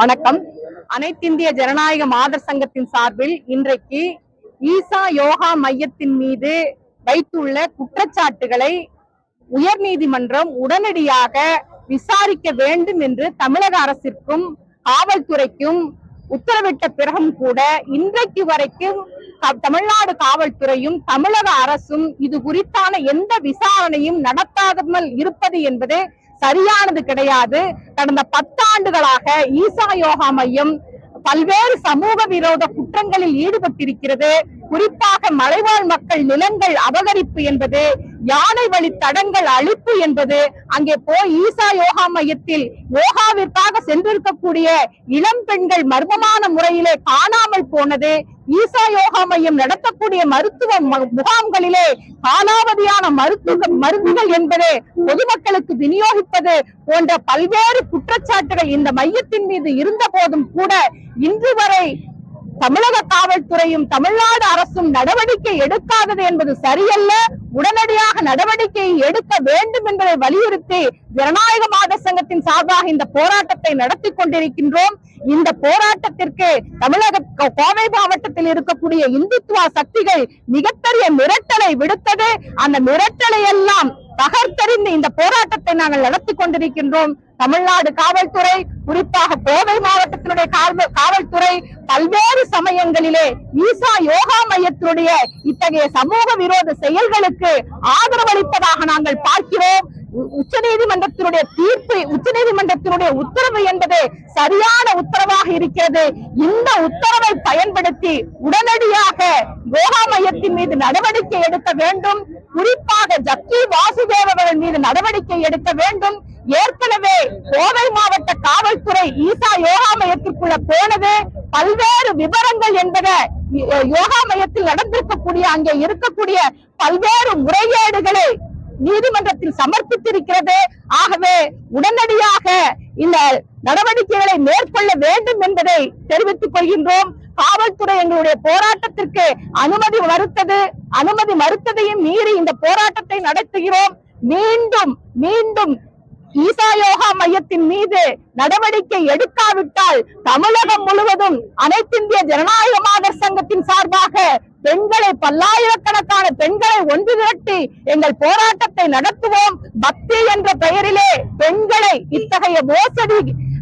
வணக்கம். அனைத்திந்திய ஜனநாயக மாதர் சங்கத்தின் சார்பில் இன்றைக்கு ஈசா யோகா மையத்தின் மீது வைத்துள்ள குற்றச்சாட்டுகளை உயர்நீதிமன்றம் உடனடியாக விசாரிக்க வேண்டும் என்று தமிழக அரசிற்கும் காவல்துறைக்கும் உத்தரவிட்ட பிறகும் கூட இன்றைக்கு வரைக்கும் தமிழ்நாடு காவல்துறையும் தமிழக அரசும் இது குறித்தான எந்த விசாரணையும் நடத்தாமல் இருப்பது என்பது சரியானது கிடையாது. கடந்த 10 ஆண்டுகளாக ஈசா யோகா மையம் பல்வேறு சமூக விரோத குற்றங்களில் ஈடுபட்டிருக்கிறது. குறிப்பாக மலைவாழ் மக்கள் நிலங்கள் அபகரிப்பு என்பது, யானை வழி தடங்கள் அழிப்பு என்பது, அங்கே போய் ஈசா யோகா மையத்தில் யோகாவிற்காக சென்றிருக்கக்கூடிய இளம் பெண்கள் மர்மமான முறையிலே காணாமல் போனது, ஈசா யோகா மையம் நடத்தக்கூடிய மருத்துவ முகாம்களிலே காலாவதியான மருந்துகள் என்பது பொதுமக்களுக்கு விநியோகிப்பது போன்ற பல்வேறு குற்றச்சாட்டுகள் இந்த மையத்தின் மீது இருந்த போதும் கூட இன்று வரை தமிழக காவல்துறையும் தமிழ்நாடு அரசும் நடவடிக்கை எடுக்காதது என்பது சரியல்ல. உடனடியாக நடவடிக்கை எடுக்க வேண்டும் என்பதை வலியுறுத்தி ஜனநாயக மாதர் சங்கத்தின் சார்பாக இந்த போராட்டத்தை நடத்தி கொண்டிருக்கின்றோம். இந்த போராட்டத்திற்கு தமிழக கோவை மாவட்டத்தில் இருக்கக்கூடிய இந்துத்துவ சக்திகள் மிகப்பெரிய மிரட்டலை விடுத்தது. அந்த மிரட்டலை எல்லாம் தகர்த்தெறிந்து இந்த போராட்டத்தை நாங்கள் நடத்தி கொண்டிருக்கின்றோம். தமிழ்நாடு காவல்துறை, குறிப்பாக கோவை மாவட்டத்தினுடைய காவல்துறை பல்வேறு சமயங்களிலே ஈசா யோகா மையத்தினுடைய இத்தகைய சமூக விரோத செயல்களுக்கு ஆதரவளிப்பதாக நாங்கள் பார்க்கிறோம். உச்சநீதிமன்றத்தினுடைய தீர்ப்பு, உச்சநீதிமன்றத்தினுடைய உத்தரவு என்பது சரியான உத்தரவாக இருக்கிறது. இந்த உத்தரவை பயன்படுத்தி உடனடியாக யோகா மையத்தின் மீது நடவடிக்கை எடுக்க வேண்டும். குறிப்பாக ஜக்கி வாசுதேவ் அவர்கள் மீது நடவடிக்கை எடுக்க வேண்டும். ஏற்கனவே கோவை மாவட்ட காவல்துறை ஈசா யோகா மையத்திற்குள்ள போனது பல்வேறு விவரங்கள் என்பதை யோகா மையத்தில் நடந்திருக்கக்கூடிய அங்கே இருக்கக்கூடிய பல்வேறு முறைகேடுகளை நீதிமன்றத்தில் சமர்ப்பித்திருக்கிறது. ஆகவே உடனடியாக இந்த நடவடிக்கைகளை மேற்கொள்ள வேண்டும் என்பதை தெரிவித்துக் கொள்கின்றோம். காவல்துறை எங்களுடைய போராட்டத்திற்கு அனுமதி மறுத்ததையும் மீறி இந்த போராட்டத்தை நடத்துகிறோம். மீண்டும் ஈசா யோகா மையத்தின் மீது நடவடிக்கை எடுக்காவிட்டால் தமிழகம் முழுவதும் அனைத்திந்திய ஜனநாயக மாதர் சங்கத்தின் சார்பாக பல்லாயிரக்கணக்கான பெண்களை ஒன்று திரட்டி எங்கள் போராட்டத்தை நடத்துவோம். பக்தி என்ற பெயரிலே பெண்களை இத்தகைய மோசடி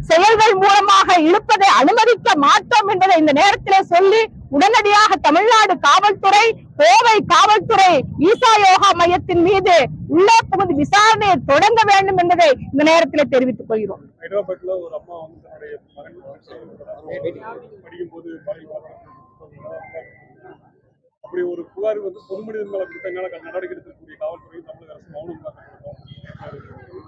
செயல்கள் மூலமாக இழுப்பதை அனுமதிக்க மாட்டோம் என்பதை இந்த நேரத்திலே சொல்லி உடனடியாக தமிழ்நாடு காவல்துறை, கோவை காவல்துறை ஈசா யோகா மையத்தின் மீது உள்ளே புகுந்து விசாரணையை தொடங்க வேண்டும் என்பதை இந்த நேரத்தில் தெரிவித்துக் கொள்கிறோம். ஹைதராபாத்ல ஒரு அம்மா வந்து தன்னுடைய அப்படி ஒரு புகார் வந்து பொது மனிதர்களை நடவடிக்கை எடுக்கக்கூடிய காவல்துறை தமிழக அரசு மௌனம்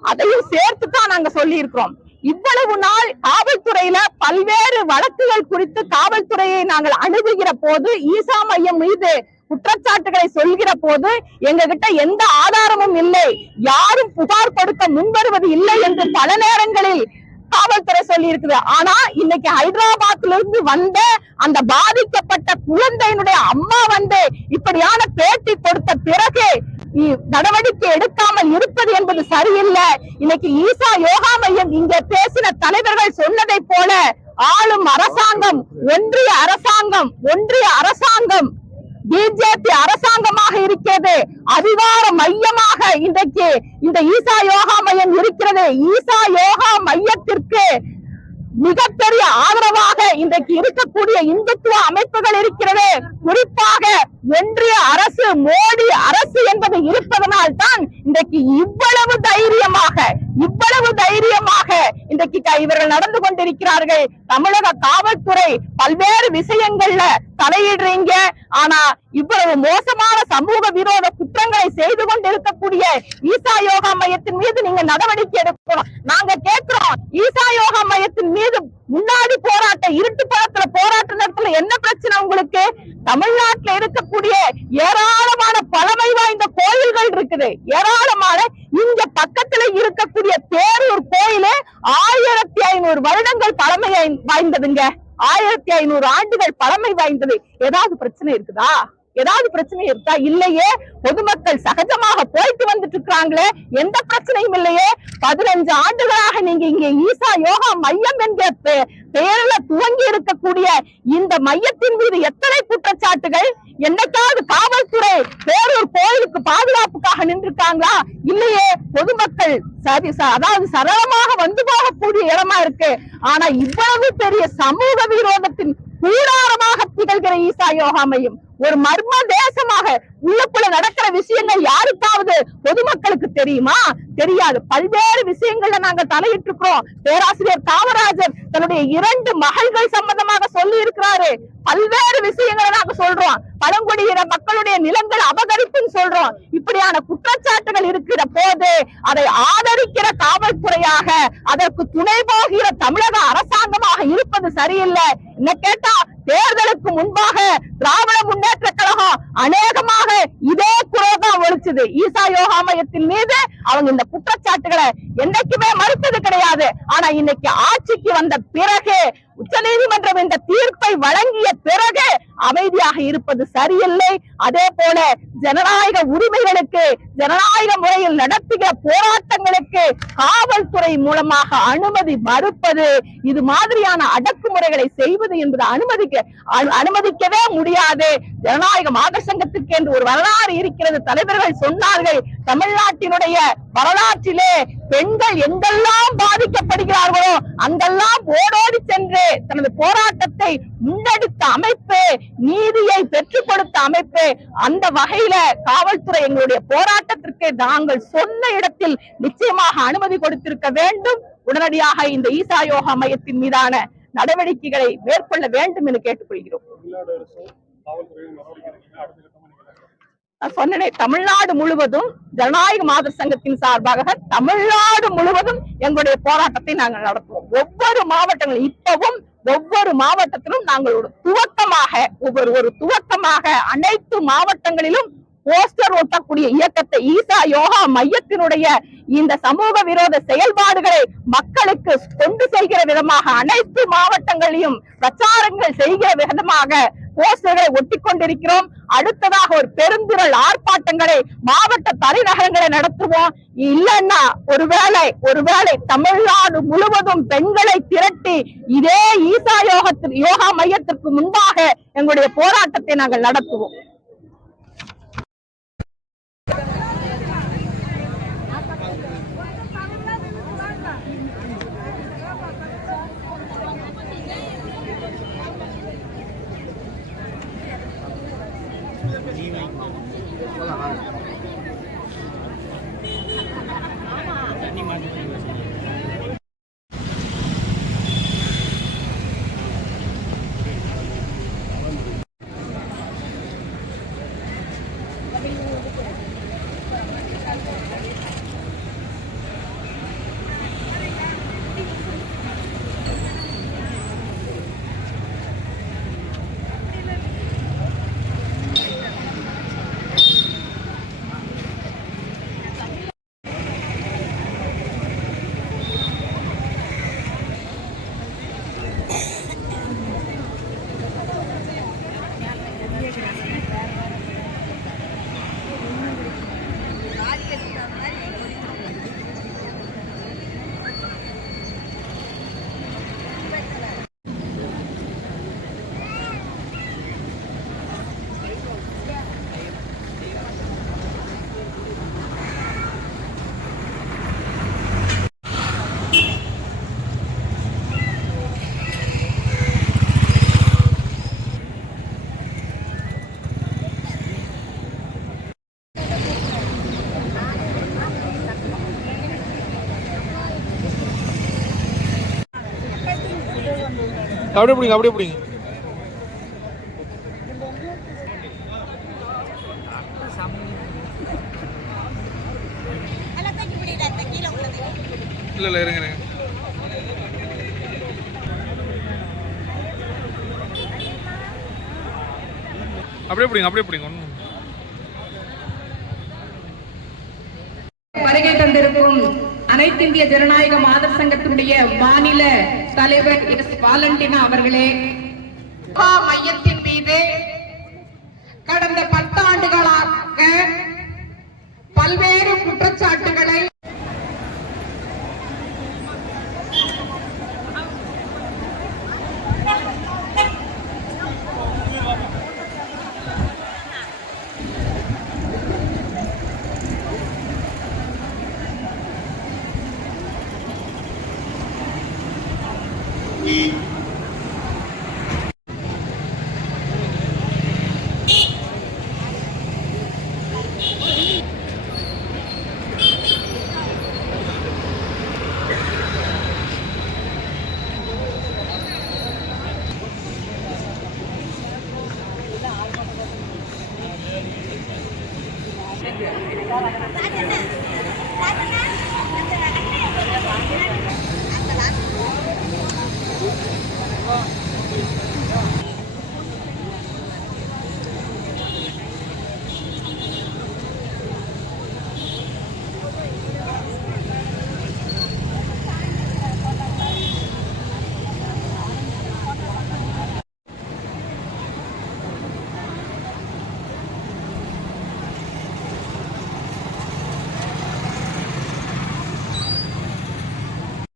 அதையும் சேர்த்துதான் நாங்க சொல்லி இருக்கிறோம். இவ்வளவு நாள் காவல்துறையில பல்வேறு வழக்குகள் குறித்து காவல்துறையை நாங்கள் அணுகுகிற போது, ஈசா மையம் மீது குற்றச்சாட்டுகளை சொல்கிற போது எங்ககிட்ட எந்த ஆதாரமும் இல்லை, யாரும் புகார் கொடுக்க முன்வருவது இல்லை என்று பல நேரங்களில் காவல்துறை சொல்லி இருக்குது. ஆனா இன்னைக்கு ஹைதராபாத்ல இருந்து வந்த அந்த பாதிக்கப்பட்ட குழந்தையினுடைய அம்மா வந்து இப்படியான பேட்டி கொடுத்த பிறகு நடவடிக்கை எடுக்காமல் இருப்பது என்பது சரியில்லை. இன்னைக்கு ஈசா யோகா மையம் இங்க பேசின தலைவர்கள் சொன்னதை போல ஆளும் அரசாங்கம், ஒன்றிய அரசாங்கம் பிஜேபி அரசாங்கமாக இருக்கிறது. அதிகார மையமாக இன்றைக்கு இந்த ஈசா யோகா மையம் இருக்கிறது. ஈசா யோகா மையத்திற்கு மிகப்பெரிய ஆதரவாக இன்றைக்கு இருக்கக்கூடிய இந்துத்துவ அமைப்புகள் இருக்கிறது. குறிப்பாக ஒன்றிய அரசு, மோடி அரசு என்பது இருப்பதனால் தான் இன்றைக்கு இவ்வளவு தைரியமாக இன்றைக்கு இவர்கள் நடந்து கொண்டிருக்கிறார்கள். தமிழக காவல்துறை பல்வேறு விஷயங்கள்ல தலையிடுறீங்க, ஆனா இவ்வளவு மோசமான சமூக விரோத குற்றங்களை செய்து கொண்டிருக்கக்கூடிய ஈசா யோகா மையத்தின் மீது நீங்க நடவடிக்கை எடுக்கணும். நாங்க கேட்கிறோம், ஈசா யோகா மையத்தின் மீது முன்னாடி இருட்டு பழத்துல போராட்ட நடத்துல என்ன பிரச்சனை உங்களுக்கு? தமிழ்நாட்டில் இருக்கக்கூடிய ஏராளமான பழமை வாய்ந்த கோயில்கள் இருக்குது. ஏராளமான இங்க பக்கத்துல இருக்கக்கூடிய தேரூர் கோயிலே 1500 வருடங்கள் பழமை வாய்ந்ததுங்க. 1500 ஆண்டுகள் பழமை வாய்ந்தது. ஏதாவது பிரச்சனை இருக்குதா? ஏதாவது பிரச்சனை இருக்கா? இல்லையே. பொதுமக்கள் சகஜமாக போயிட்டு வந்துட்டு இருக்காங்களே, எந்த பிரச்சனையும் இல்லையே. 15 ஆண்டுகளாக நீங்க இங்க ஈசா யோகா மையம் என்ற பெயர்ல துவங்கி இருக்கக்கூடிய இந்த மையத்தின் மீது எத்தனை குற்றச்சாட்டுகள்? என்னைக்காவது காவல்துறை பேரூர் கோயிலுக்கு பாதுகாப்புக்காக நின்றுருக்காங்களா? இல்லையே. பொதுமக்கள் அதாவது சரளமாக வந்து போகக்கூடிய இடமா இருக்கு. ஆனா இவ்வளவு பெரிய சமூக விரோதத்தின் கூடாரமாக திகழ்கிற ஈசா யோகா மையம் ஒரு மர்ம தேசமாக உள்ளுக்குள்ள நடக்கிற விஷயங்கள் யாருக்காவது பொதுமக்களுக்கு தெரியுமா? தெரியாது. பல்வேறு விஷயங்கள்ல நாங்க தலையிட்டு இருக்கிறோம். பேராசிரியர் காமராஜர் தன்னுடைய 2 மகள்கள் சம்பந்தமாக சொல்லி இருக்கிறாரு. பல்வேறு விஷயங்களை நாங்க சொல்றோம். பழங்குடியின மக்களுடைய நிலங்கள் அபகரிப்புன்னு சொல்றோம். இப்படியான குற்றச்சாட்டுகள் இருக்கிற போது அதை ஆதரிக்கிற காவல்துறையாக, அதற்கு துணை போகிற தமிழக அரசாங்கமாக இருப்பது சரியில்லை. என்ன கேட்டா, தேர்தலுக்கு முன்பாக திராவிட முன்னேற்ற கழகம் அநேகமாக இதே குரல் தான் ஒழிச்சது. ஈசா யோகா மையத்தின் மீது அவங்க இந்த குற்றச்சாட்டுகளை என்னைக்குமே மறுத்தது கிடையாது. ஆனா இன்னைக்கு ஆட்சிக்கு வந்த பிறகு, உச்ச நீதிமன்றம் இந்த தீர்ப்பை வழங்கிய பிறகு அமைதியாக இருப்பது சரியில்லை. அதே போல ஜனநாயக உரிமைகளுக்கு, ஜனநாயக முறையில் நடத்துகிற போராட்டங்களுக்கு காவல்துறை மூலமாக அனுமதி மறுப்பது, இது மாதிரியான அடக்குமுறைகளை செய்வது என்பது அனுமதிக்கவே முடியாது. ஜனநாயக மாதர் சங்கத்துக்கு என்று ஒரு வரலாறு இருக்கிறது. தலைவர்கள் சொன்னார்கள், தமிழ்நாட்டினுடைய வரலாற்றிலே பெண்கள் எங்கெல்லாம் பாதிக்கப்படுகிறார்களோ அங்கெல்லாம் ஓடோடி சென்று தனது போராட்டத்தை முன்னெடுத்த அமைப்பு, நீதியை பெற்றுக் கொடுத்த அமைப்பு. அந்த வகையில காவல்துறை எங்களுடைய போராட்டத்திற்கு நாங்கள் சொன்ன இடத்தில் நிச்சயமாக அனுமதி கொடுத்திருக்க வேண்டும். உடனடியாக இந்த ஈசா யோகா மையத்தின் மீதான நடவடிக்கைகளை மேற்கொள்ள வேண்டும் என்று கேட்டுக்கொள்கிறோம். நான் சொன்னேன், தமிழ்நாடு முழுவதும் ஜனநாயக மாதர் சங்கத்தின் சார்பாக தமிழ்நாடு முழுவதும் எங்களுடைய போராட்டத்தை நாங்கள் நடத்துவோம். ஒவ்வொரு மாவட்டங்களும் இப்பவும் ஒவ்வொரு மாவட்டத்திலும் நாங்கள் ஒரு துவக்கமாக அனைத்து மாவட்டங்களிலும் போஸ்டர் ஒட்டக்கூடிய இயக்கத்தை, ஈசா யோகா மையத்தினுடைய இந்த சமூக விரோத செயல்பாடுகளை மக்களுக்கு கொண்டு செல்கிற விதமாக அனைத்து மாவட்டங்களையும் பிரச்சாரங்கள் செய்கிற விதமாக போஸ்டர்களை ஒட்டி கொண்டிருக்கிறோம். அடுத்ததாக ஒரு பெருந்திரள் ஆர்ப்பாட்டங்களை மாவட்ட தலைநகரங்களை நடத்துவோம். இல்லைன்னா ஒருவேளை தமிழ்நாடு முழுவதும் பெண்களை திரட்டி இதே ஈசா யோகா மையத்திற்கு முன்பாக எங்களுடைய போராட்டத்தை நாங்கள் நடத்துவோம். அப்படியே பிடிங்க. இல்ல இருங்க. அப்படியே பிடிங்க. வருகை தந்திருக்கும் அனைத்து இந்திய ஜனநாயக மாதர் சங்கத்தினுடைய மாநில தலைவர் எஸ். வாலண்டினா அவர்களே, மையத்தின் மீது கடந்த 10 ஆண்டுகளாக பல்வேறு குற்றச்சாட்டுகளை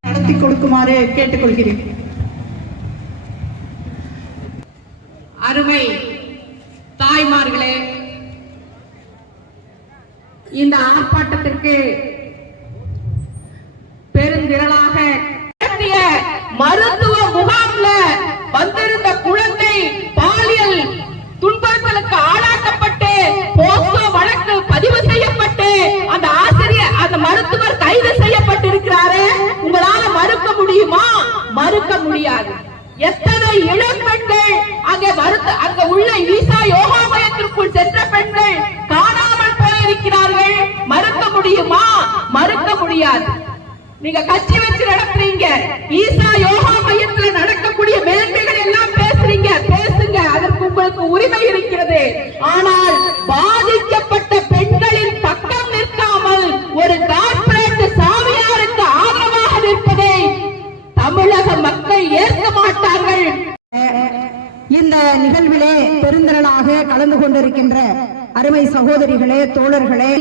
நடத்தி கொடுக்குமாறு கேட்டுக்கொள்கிறேன். அருமை தாய்மார்களே, இந்த ஆர்ப்பாட்டத்திற்கு பெருந்திரளாக மருத்துவ முகாம்ல வந்திருந்த குழந்தை பாலியல் துன்பங்களுக்கு ஆளாக்கப்பட்டு போக்சோ வழக்கு பதிவு செய்யப்பட்டு அந்த ஆசிரியர் அந்த மருத்துவர் கைது செய்யப்பட்டிருக்கிறாரு. உங்களால மறுக்க முடியுமா? மறுக்க முடியாது. எத்தனை இளம் பெண்கள் அங்க உள்ள ஈசா யோகா மையத்திற்குள் சென்ற பெண்கள் காணாமல் போயிருக்கிறார்கள். மறுக்க முடியுமா? மறுக்க முடியாது. நீங்க கட்சி வச்சு நடத்துறீங்க, ஈசா யோகா மையத்தில் நடக்கக்கூடிய மேன்மைகள் எல்லாம் பேசுறீங்க, பேசுங்க, அதற்கு உங்களுக்கு உரிமை இருக்கிறது. ஆனால் பாதிக்கப்பட்ட பெண்களின் பக்கம் நிற்காமல் ஒரு கார்ப்பரேட் சாமியாருக்கு ஆதரவாக நிற்பதை தமிழக மக்கள் ஏற்க மாட்டார்கள். இந்த நிகழ்விலே பெருந்திரளாக கலந்து கொண்டிருக்கின்ற அருமை சகோதரிகளே, தோழர்களே,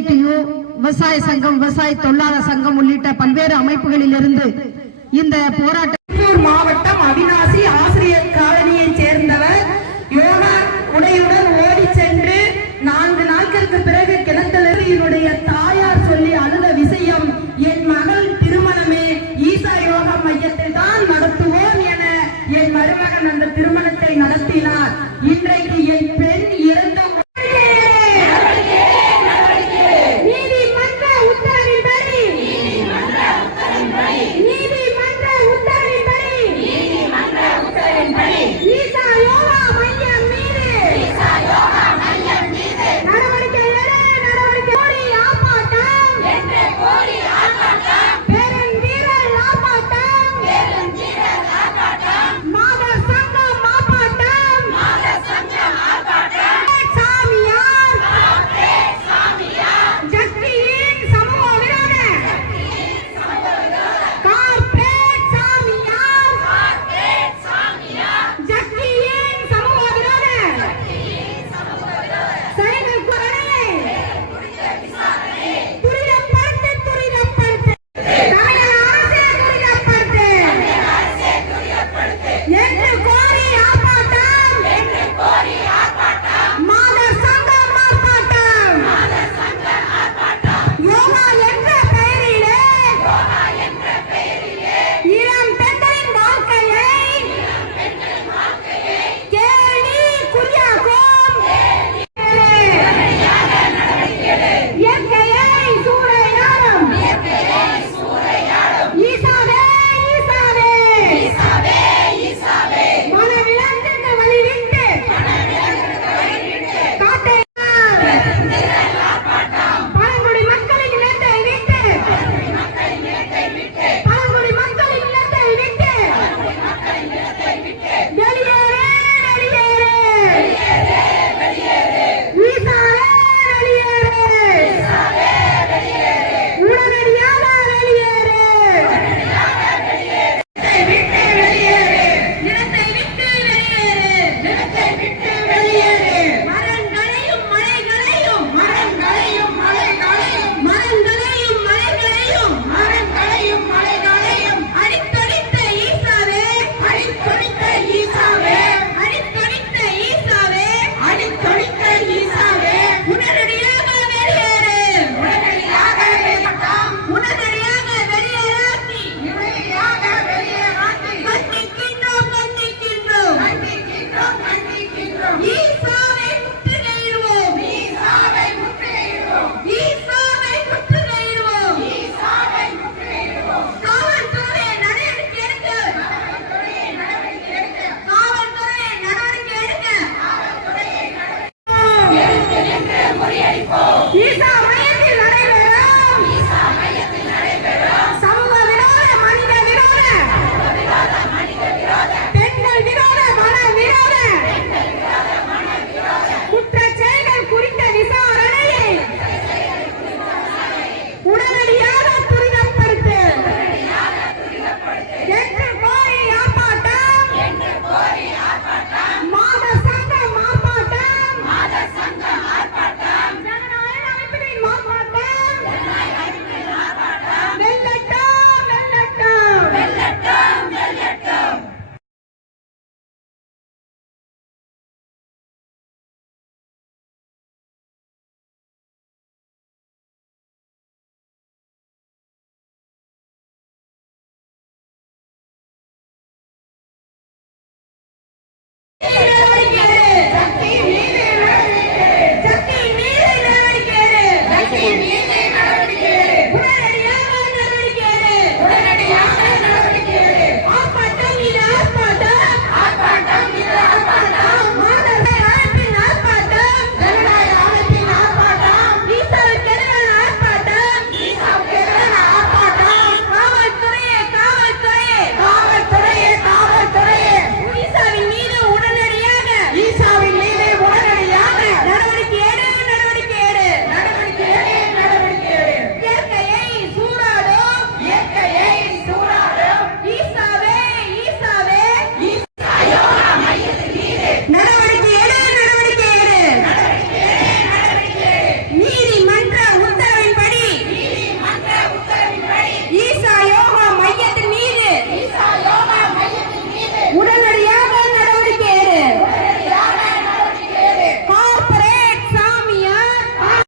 விவசாய சங்கம், விவசாய தொழிலாளர் சங்கம் உள்ளிட்ட பல்வேறு அமைப்புகளில் இருந்து இந்த போராட்டம் மாவட்டம் அவிநாசி ஆசிரியர் காலனியை சேர்ந்தவர் யோகா உடையுடன் ஓடி சென்று 4 நாட்களுக்கு பிறகு கிணத்தலரியினுடைய தாயார் சொல்லி அழுத விஷயம், என் மகள் திருமணமே ஈசா யோகா மையத்தில் தான் நடத்துவோம் என என் மருமகன் அந்த திருமண